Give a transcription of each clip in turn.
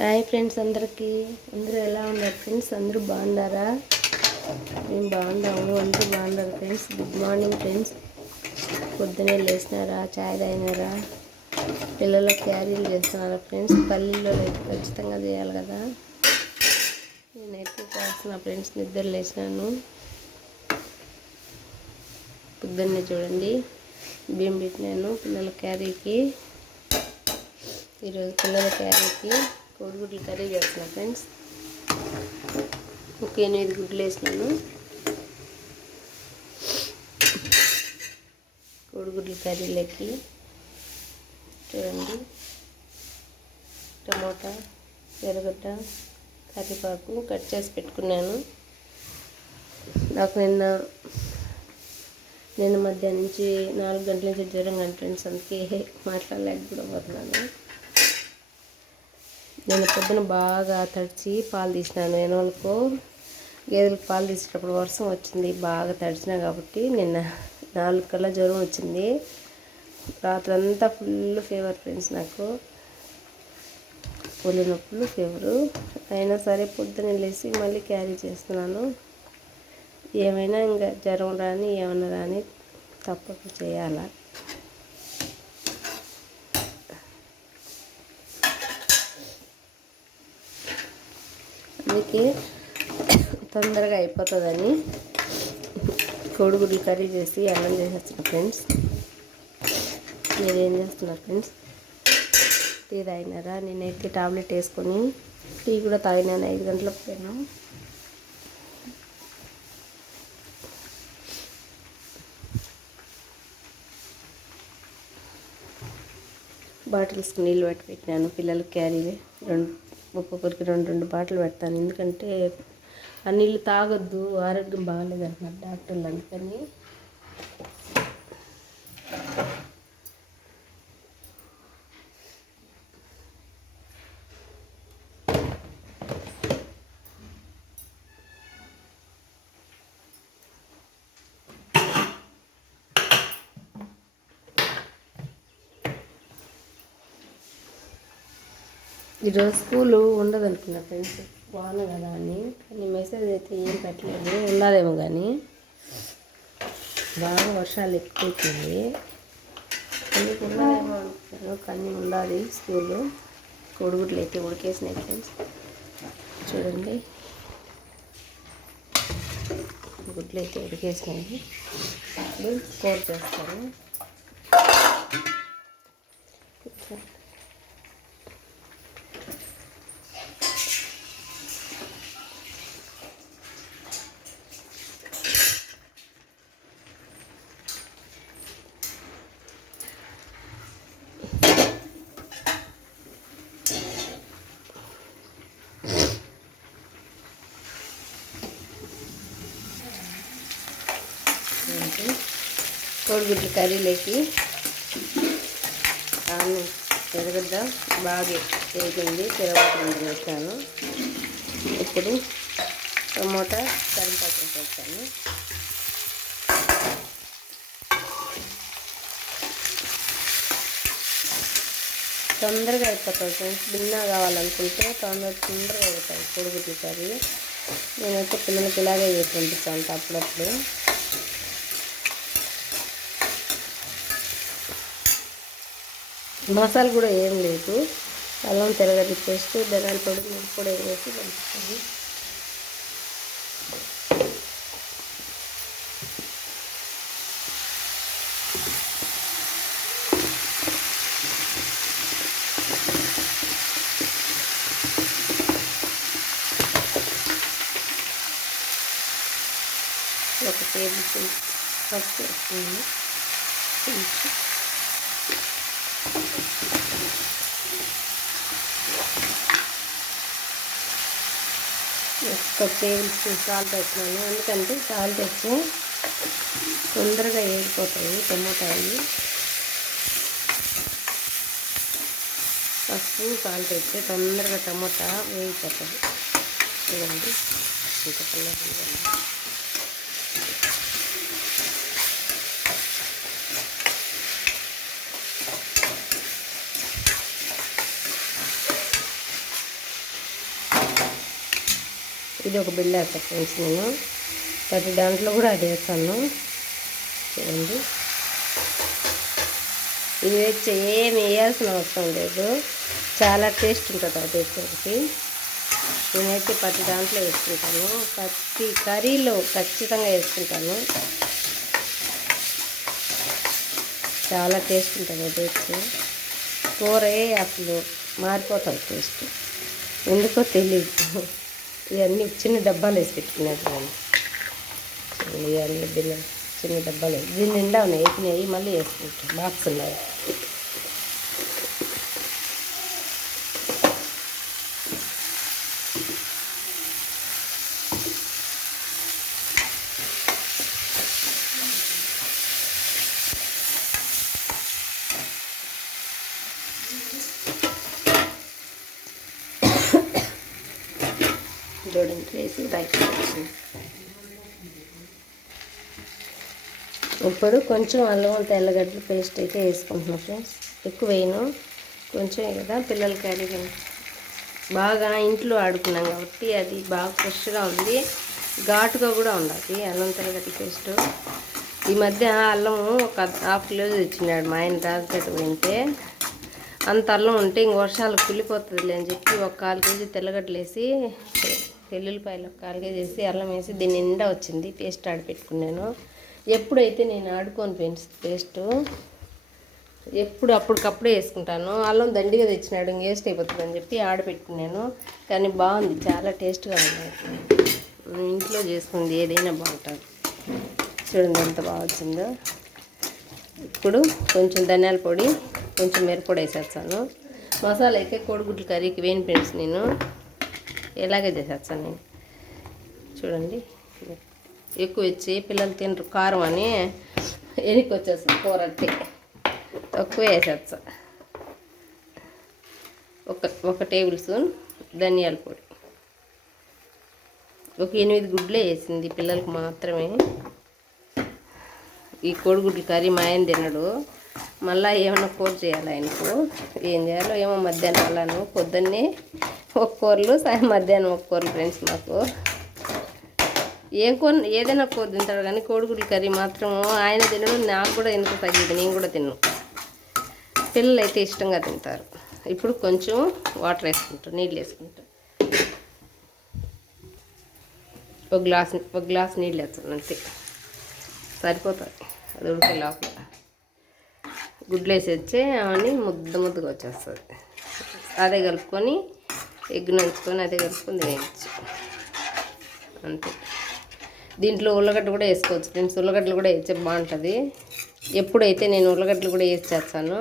Hi friends, అందరికీ అందరూ ఎలా ఉన్నారు ఫ్రెండ్స్? అందరూ బాగున్నారా? మేము బాగున్నాము, అందరూ బాగున్నారు ఫ్రెండ్స్. Good morning friends. పొద్దునే లేచినారా? చాయ్ తాగినారా? పిల్లలకు క్యారీలు చేస్తున్నారా ఫ్రెండ్స్? పల్లీలో ఖచ్చితంగా చేయాలి కదా. నేనైతే చేస్తున్నా ఫ్రెండ్స్. నిద్ర లేచినాను. పొద్దున్నే చూడండి బియ్యం పెట్టినాను పిల్లల క్యారీకి. ఈరోజు పిల్లల క్యారీకి కోడిగుడ్లు కర్రీ చేస్తున్నా ఫ్రెండ్స్. ఒక 8 గుడ్లు వేసినాను. కోడిగుడ్ల కర్రీలోకి చూడండి టమోటా, ఎర్రగడ్డ, కరివేపాకు కట్ చేసి పెట్టుకున్నాను. నాకు నిన్న మధ్యాహ్నం నుంచి 4 గంటల నుంచి జ్వరం కానీ ఫ్రెండ్స్, అందుకే మాట్లాడలేకపోతున్నాను. నేను పొద్దున బాగా తడిచి పాలు తీసినాను. నేను గేదెలకు పాలు తీసేటప్పుడు వర్షం వచ్చింది, బాగా తడిచినా కాబట్టి నిన్న 4 కల్లా జ్వరం వచ్చింది. రాత్రంతా ఫుల్ ఫీవర్ ఫ్రెండ్స్. నాకు ఒళ్ళు నొప్పులు, ఫీవరు. అయినా సరే పొద్దున లేచి మళ్ళీ క్యారీ చేస్తున్నాను. ఏమైనా ఇంకా జ్వరం రాని ఏమన్నా రాని తప్పక చేయాలా. అందుకే తొందరగా అయిపోతుందని కోడిగుడ్లు కర్రీ చేసి అన్నం చేసేస్తున్నా ఫ్రెండ్స్. మీరేం చేస్తున్నారు ఫ్రెండ్స్? టీ తాగినారా? నేనైతే టాబ్లెట్ వేసుకొని టీ కూడా తాగినాను. 5 గంటలకు పోయాను. బాటిల్స్కి నీళ్ళు పెట్టినాను. పిల్లలకి క్యారీలు ఒక్కొక్కరికి 2 బాటిల్ పెడతాను. ఎందుకంటే ఆ నీళ్ళు తాగొద్దు, ఆరోగ్యం బాగాలేదంటున్నారు డాక్టర్లు. అందుకని ఈరోజు స్కూలు ఉండదు అనుకున్నా ఫ్రెండ్స్, వాన కదా అని. కానీ మెసేజ్ అయితే ఏం పెట్టలేదు. ఉండాలేమో కానీ బాగా వర్షాలు ఎక్కువైపోయింది. ఎందుకు ఉండదేమో అనుకుంటాను, కానీ ఉండాలి స్కూలు. కోడిగుడ్లు అయితే ఉడికేసినాయి ఫ్రెండ్స్. చూడండి గుడ్లు అయితే ఉడికేసినాయి. ఇప్పుడు కూర చేస్తాను. కోడిగుడ్ల కర్రీలోకి ఎర్రగడ్డ బాగా వేగింది, తిరగకుండా వేసాను. ఇప్పుడు టమోటా, కరివేపాకు వేసాను. తొందరగా అయిపోతుంది ఫ్రెండ్స్. భిన్నా కావాలనుకుంటే తొందరగా అయిపోతాయి కోడిగుడ్ల కర్రీ. నేనైతే పిల్లలకి ఇలాగే చేసి పంపిస్తాను అప్పుడప్పుడు. మసాలా కూడా ఏం లేదు, అల్లం తెరగడ్డ పేస్ట్, ధనియాల పొడి, మిరప పొడి వేసి పంపిస్తాను. ఒక టేబుల్ స్పూన్ పసుపు వేసుకున్నాను. ఒక టేబుల్ స్పూన్ సాల్ట్ వేసినాను. ఎందుకంటే సాల్ట్ వేస్తే తొందరగా వేగిపోతాయి టమోటాలు. పసుపు సాల్ట్ వేస్తే తొందరగా టమోటా వేగిపోతుంది. చూడండి ఇంకా కలర్. ఇది ఒక బిళ్ళ వేస్తాను ఫ్రెండ్స్. నేను ప్రతి దాంట్లో కూడా అది వేస్తాను. చూడండి, ఇది వేస్తే ఏమి వేయాల్సిన అవసరం లేదు, చాలా టేస్ట్ ఉంటుంది అది వేసేది. నేనైతే ప్రతి దాంట్లో వేసుకుంటాను, ప్రతి కర్రీలో ఖచ్చితంగా వేసుకుంటాను. చాలా టేస్ట్ ఉంటుంది అది వేస్తే. కూరే అసలు మారిపోతుంది టేస్ట్, ఎందుకో తెలియదు. ఇవన్నీ చిన్న డబ్బాలు వేసి పెట్టుకునేది. ఇవన్నీ బిల్ల చిన్న డబ్బాలు దీని నిండా ఉన్నాయి, వేసినవి మళ్ళీ వేసుకుంటాం. బాక్స్ ఉన్నాయి. చూడండి వేసి బయటకు వచ్చింది. ఇప్పుడు కొంచెం అల్లం తెల్లగడ్డలు పేస్ట్ అయితే వేసుకుంటున్నాం ఫ్రెండ్స్. ఎక్కువ వేయను, కొంచెం కదా పిల్లలకి కర్రీ బాగా ఇంట్లో ఆడుకున్నాం కాబట్టి అది బాగా ఫ్రెష్గా ఉంది, ఘాటుగా కూడా ఉండాలి అల్లం తెల్లగడ్డ పేస్ట్. ఈ మధ్య అల్లము ఒక ½ కిలో తెచ్చినాడు మా ఆయన రాజపేట పోయింటే. అంత అల్లం ఉంటే ఇంక వర్షాలకు కుళ్ళిపోతుంది అని చెప్పి ఒక 1/4 కేజీ తెల్లగడ్డలు వేసి, వెల్లుల్లిపాయలు ఒక 1/4 కేజీ వేసి అల్లం వేసి దీని నిండా వచ్చింది. పేస్ట్ ఆడిపెట్టుకున్నాను. ఎప్పుడైతే నేను ఆడుకోను ఫ్రెండ్స్ పేస్టు, ఎప్పుడు అప్పటికప్పుడే వేసుకుంటాను. అల్లం దండిగా తెచ్చినాడు, ఇంక వేస్ట్ అయిపోతుంది అని చెప్పి ఆడపెట్టుకున్నాను. కానీ బాగుంది, చాలా టేస్ట్గా ఉంది. ఇంట్లో చేసుకుంది ఏదైనా బాగుంటుంది. చూడండి ఎంత బాగా వచ్చిందో. ఇప్పుడు కొంచెం ధనియాల పొడి, కొంచెం మిరప్పొడి వేసేస్తాను. మసాలా అయితే కోడిగుడ్ల కర్రీకి వేయను ఫ్రెండ్స్, నేను ఎలాగే చేసేస్తాను నేను. చూడండి, ఎక్కువ ఇచ్చి పిల్లలు తినరు కారం అని ఎనికి వచ్చేస్తాను కూర అంటే తక్కువ వేసేస్తా. ఒక టేబుల్ స్పూన్ ధనియాల పొడి, ఒక 8 గుడ్లే వేసింది పిల్లలకు మాత్రమే. ఈ కోడిగుడ్ల కర్రీ మా ఆయన తినడు, మళ్ళీ ఏమైనా కూర చేయాలి ఆయనకు. ఏం చేయాలో ఏమో. మధ్యాహ్నం అలాను పొద్దున్నే ఒక కూరలు, మధ్యాహ్నం ఒక కూరలు ఫ్రెండ్స్. మాకు ఏదైనా కూర తింటాడు కానీ కోడిగుడ్ల కర్రీ మాత్రం ఆయన తినడు, నాకు కూడా ఎందుకు తగ్గేది, నేను కూడా తిన్నాను. పిల్లలు అయితే ఇష్టంగా తింటారు. ఇప్పుడు కొంచెం వాటర్ వేసుకుంటాం, నీళ్ళు వేసుకుంటాం. ఒక గ్లాస్ నీళ్ళు వేస్తాను అంతే, సరిపోతుంది. అది ఉడికే లోపల గుడ్లు వేసి వచ్చే అవన్నీ ముద్దగా వచ్చేస్తుంది. అదే కలుపుకొని ఎగ్ నంచుకొని అదే కలుపుకొని వేయచ్చు అంతే. దీంట్లో ఉల్లగడ్డ కూడా వేసుకోవచ్చు ఫ్రెండ్స్, ఉల్లగడ్డలు కూడా వేస్తే బాగుంటుంది. ఎప్పుడైతే నేను ఉల్లగడ్డలు కూడా వేసి చేస్తాను.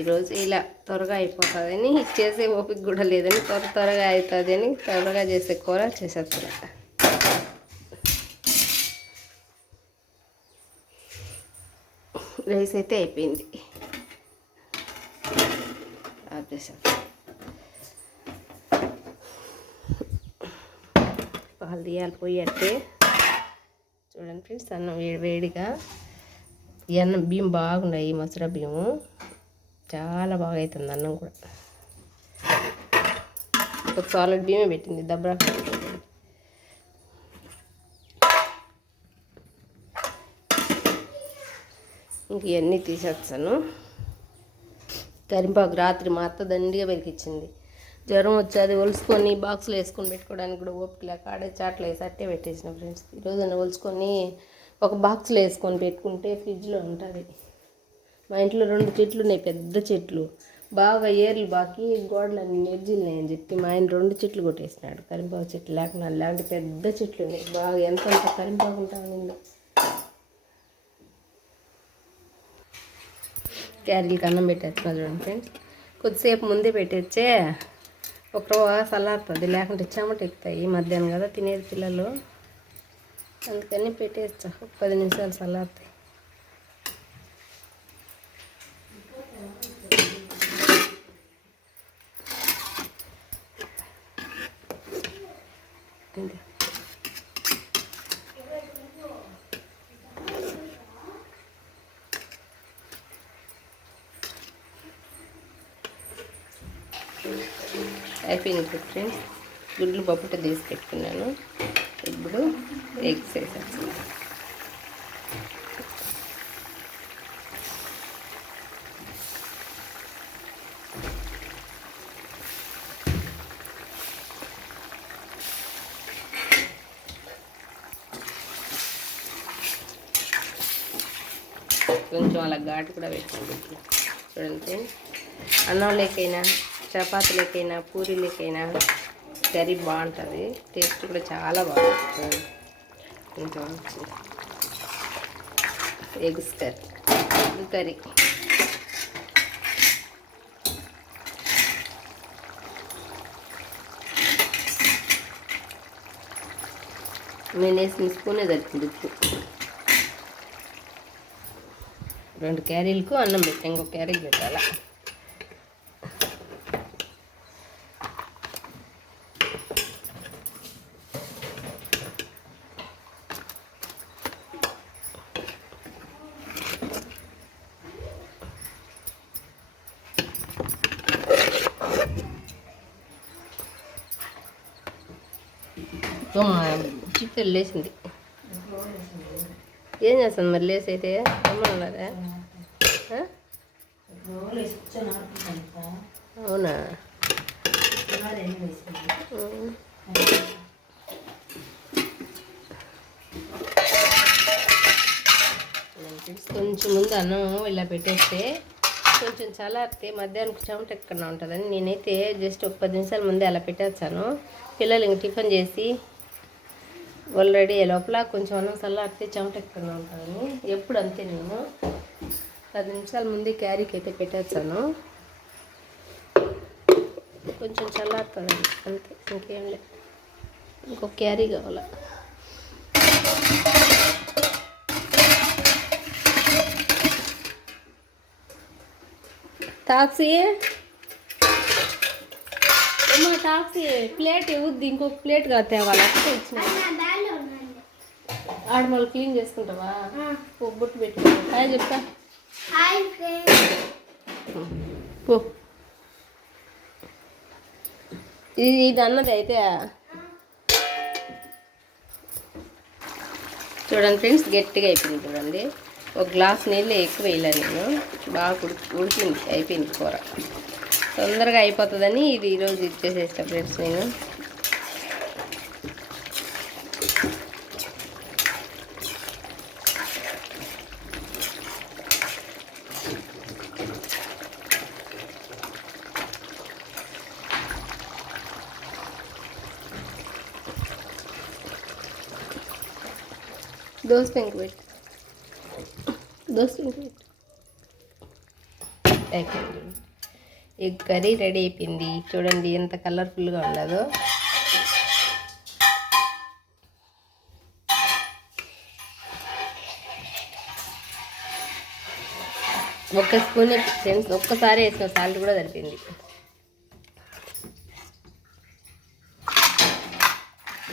ఈరోజు ఇలా త్వరగా అయిపోతుందని, చేసే ఓపిక కూడా లేదని, త్వరగా అవుతుంది అని త్వరగా చేసే కూర చేసేస్తున్నా. రైస్ అయితే అయిపోయింది, పాలు తీయాలి పోయి అంటే. చూడండి ఫ్రెండ్స్, అన్నం వేడిగా ఈ అన్నం బియ్యం బాగున్నాయి, మసూర బియ్యము చాలా బాగా అవుతుంది అన్నం కూడా. ఒక సాలిడ్ బియ్యమే పెట్టింది దబ్బరా. ఇంక ఇవన్నీ తీసేస్తాను. కరింపాకు రాత్రి మా అత్త దండిగా పెరికిచ్చింది. జ్వరం వచ్చి ఒలుసుకొని బాక్స్లో వేసుకొని పెట్టుకోవడానికి కూడా ఓపిక లేక ఆడే చాట్లు వేసి అట్టే పెట్టేసిన ఫ్రెండ్స్. ఈరోజు ఒలుసుకొని ఒక బాక్స్లో వేసుకొని పెట్టుకుంటే ఫ్రిడ్జ్లో ఉంటుంది. మా ఇంట్లో 2 చెట్లు ఉన్నాయి, పెద్ద చెట్లు. బాగా ఏర్లు బాకి గోడలన్నీ నెర్జిల్నాయి అని చెప్పి మా ఆయన 2 చెట్లు కొట్టేసినాడు. కరింపాకు చెట్లు లేకుండా అలాంటి పెద్ద చెట్లు ఉన్నాయి. బాగా ఎంత కరింపాకు ఉంటాను ఇందులో. క్యారీలకు అన్నం పెట్టేస్తున్నా చూడండి ఫ్రెండ్స్. కొద్దిసేపు ముందే పెట్టేచ్చే ఒక చల్లారుతుంది, లేకుంటే చెమట ఎక్కుతాయి. మధ్యాహ్నం కదా తినేది పిల్లలు, అందుకని పెట్టేస్తా. ఒక 10 నిమిషాలు చల్లారుతాయి. అయిపోయింది ఫ్రెండ్స్. గుడ్లు పప్పుట తీసి పెట్టుకున్నాను. ఇప్పుడు ఎగ్స్ వేసేస్తాను. కొంచెం అలా ఘాటు కూడా వేసుకోండి. చూడండి, అన్నం లేకైనా, చపాతీ లేకైనా, పూరీ లేకైనా కర్రీ బాగుంటుంది. టేస్ట్ కూడా చాలా బాగుంటుంది. కొంచెం ఎగ్స్ కర్రీ నేను వేసిన స్పూనే సరిపోయింది ఉప్పు. 2 క్యారీలకు అన్నం పెట్టా, ఇంకొక క్యారీకి పెట్టాలా. చికెన్ లేచింది. ఏం చేస్తాను మరి లేసి అయితే ఉన్నారా? అవునా? కొంచెం ముందు అన్నం ఇలా పెట్టేస్తే కొంచెం చల్లారితే మధ్యాహ్నం చెమట ఎక్కడ ఉంటుందని నేనైతే జస్ట్ ఒక 10 నిమిషాల ముందే అలా పెట్టేస్తాను. పిల్లలు ఇంక టిఫిన్ చేసి వాళ్ళు రెడీ అయ్యే లోపల కొంచెం అన్నం చల్లారితే చెమట ఎక్కడ ఉంటుందని ఎప్పుడు అంతే. నేను 10 నిమిషాల ముందే క్యారీకి అయితే పెట్టేస్తాను. కొంచెం చల్లారుతుంది అంతే, ఇంకేం లేదు. ఇంకొక క్యారీ కావాలా. టాక్సీ అమ్మా, టాక్సీ ప్లేట్ ఇవ్వద్దు, ఇంకొక ప్లేట్ కాదు తేవాలి. అట్లా ఇచ్చిన ఆడ మళ్ళీ క్లీన్ చేసుకుంటావా? బొట్టు పెట్టుకో. హాయ్ చెప్తా. ఇది అన్నది అయితే చూడండి ఫ్రెండ్స్, గట్టిగా అయిపోయింది చూడండి. ఒక గ్లాస్ నీళ్ళు ఎక్కువ వేయలే నేను, బాగా ఉడికింది, అయిపోయింది కూర. తొందరగా అయిపోతుందని ఇది ఈరోజు ఇచ్చేసేస్తా ఫ్రెండ్స్ నేను. దోశ పెంకు పెట్టు, దోశ పెంకు పెట్టు. అయిపోయింది, ఎగ్ కర్రీ రెడీ అయిపోయింది. చూడండి ఎంత కలర్ఫుల్గా ఉండదో. ఒక్క స్పూన్ ఫ్రెండ్స్, ఒక్కసారి వేసిన సాల్ట్ కూడా సరిపోయింది.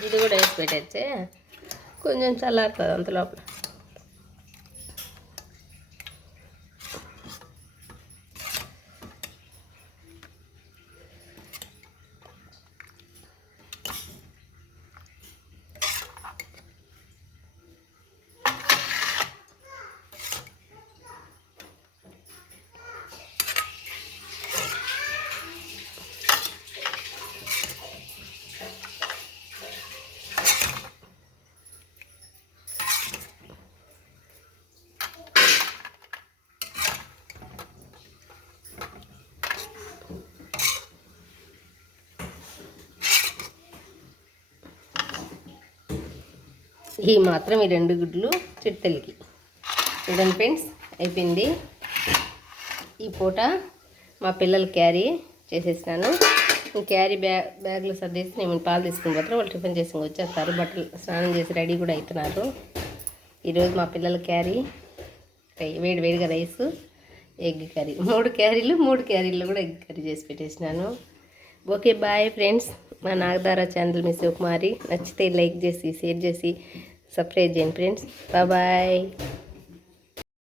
ఇది కూడా వేసి పెట్టచ్చే, కొంచెం చల్లారుతుంది అంత లోపల. ఈ మాత్రం ఈ 2 గుడ్లు చిట్టెలకి. చూడండి ఫ్రెండ్స్, అయిపోయింది. ఈ పూట మా పిల్లలు క్యారీ చేసేసినాను. క్యారీ బ్యాగ్లో సర్దేసి నేను పాలు తీసుకుని పోతారు. వాళ్ళు టిఫిన్ చేసి వచ్చేస్తారు, బట్టలు స్నానం చేసి రెడీ కూడా అవుతున్నారు. ఈరోజు మా పిల్లల క్యారీ వేడివేడిగా రైస్, ఎగ్ కర్రీ. 3 క్యారీలు 3 క్యారీల్లో కూడా ఎగ్ కర్రీ చేసి పెట్టేసినాను. Okay bye friends. మా నాగధార ఛానల్ మీ శివకుమారి. నచ్చితే లైక్ చేసి, షేర్ చేసి, సబ్స్క్రైబ్ చేయండి ఫ్రెండ్స్. బాయ్.